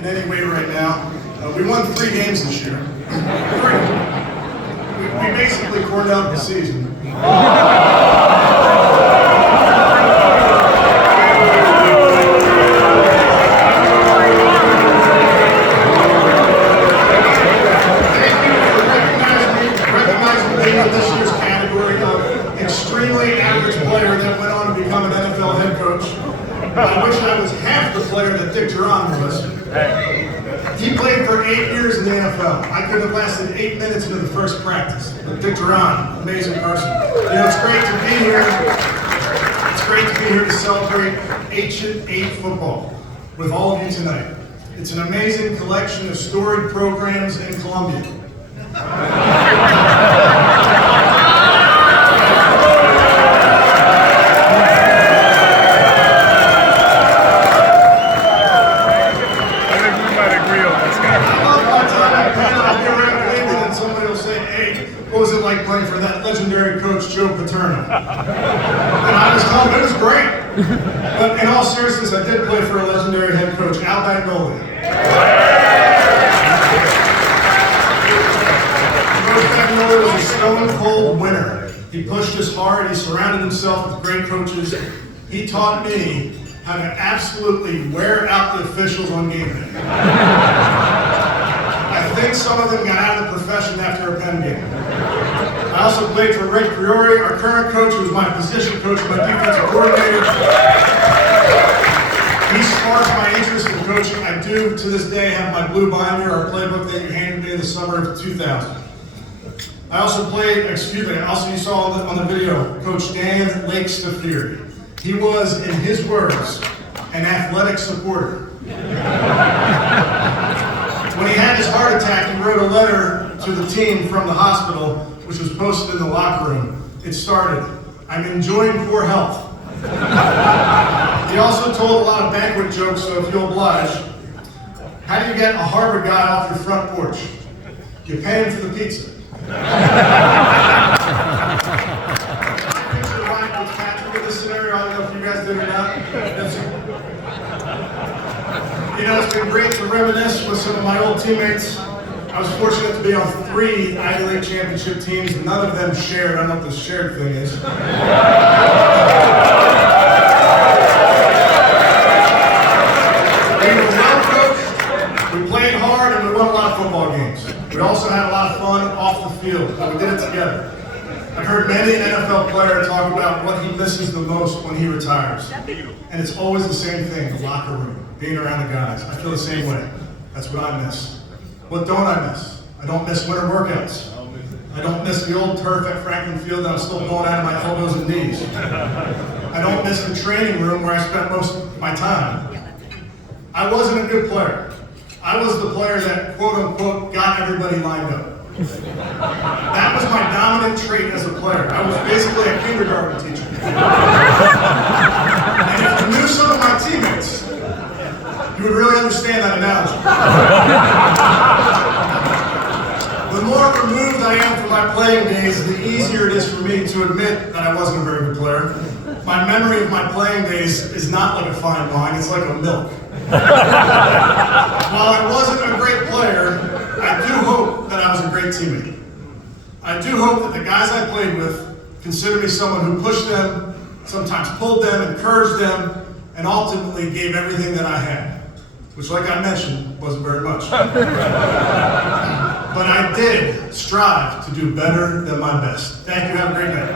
in any way right now. We won 3 games this year. We basically corded out the season. This year's category of extremely average player that went on to become an NFL head coach. I wish I was half the player that Dick Duran was. He played for 8 years in the NFL. I could have lasted 8 minutes into the first practice. But Dick Duran, amazing person. You know, it's great to be here. It's great to be here to celebrate Ancient 8 football with all of you tonight. It's an amazing collection of storied programs in Columbia. What was it like playing for that legendary coach, Joe Paterno? And I was told it was great. But in all seriousness, I did play for a legendary head coach, Al Bagoli. Coach Bagoli was a stone-cold winner. He pushed us hard. He surrounded himself with great coaches. He taught me how to absolutely wear out the officials on game day. I think some of them got out of the profession after a Penn game. I also played for Rick Priori, our current coach, who was my position coach, my defensive coordinator. He sparked my interest in coaching. I do, to this day, have my blue binder, our playbook that you handed me in the summer of 2000. I also you saw on the video, Coach Dan Lake Staffieri. He was, in his words, an athletic supporter. When he had his heart attack, he wrote a letter to the team from the hospital, which was posted in the locker room. It started, "I'm enjoying poor health." He also told a lot of banquet jokes, so if you'll oblige, how do you get a Harvard guy off your front porch? You pay him for the pizza. Picture Ryan Fitzpatrick in this scenario. I don't know if you guys did or not. You know, it's been great to reminisce with some of my old teammates. I was fortunate to be on 3 Ivy League championship teams, and none of them shared. I don't know what this shared thing is. We were well coached, we played hard, and we won a lot of football games. We also had a lot of fun off the field, but we did it together. I've heard many an NFL player talk about what he misses the most when he retires. And it's always the same thing, the locker room, being around the guys. I feel the same way. That's what I miss. What don't I miss? I don't miss winter workouts. I don't miss the old turf at Franklin Field that I'm still going out of my elbows and knees. I don't miss the training room where I spent most of my time. I wasn't a good player. I was the player that, quote unquote, got everybody lined up. That was my dominant trait as a player. I was basically a kindergarten teacher. And if you knew some of my teammates, you would really understand that analogy. The more removed I am from my playing days, the easier it is for me to admit that I wasn't a very good player. My memory of my playing days is not like a fine wine, it's like a milk. While I wasn't a great player, I do hope that I was a great teammate. I do hope that the guys I played with considered me someone who pushed them, sometimes pulled them, encouraged them, and ultimately gave everything that I had. Which, like I mentioned, wasn't very much. But I did strive to do better than my best. Thank you, have a great night.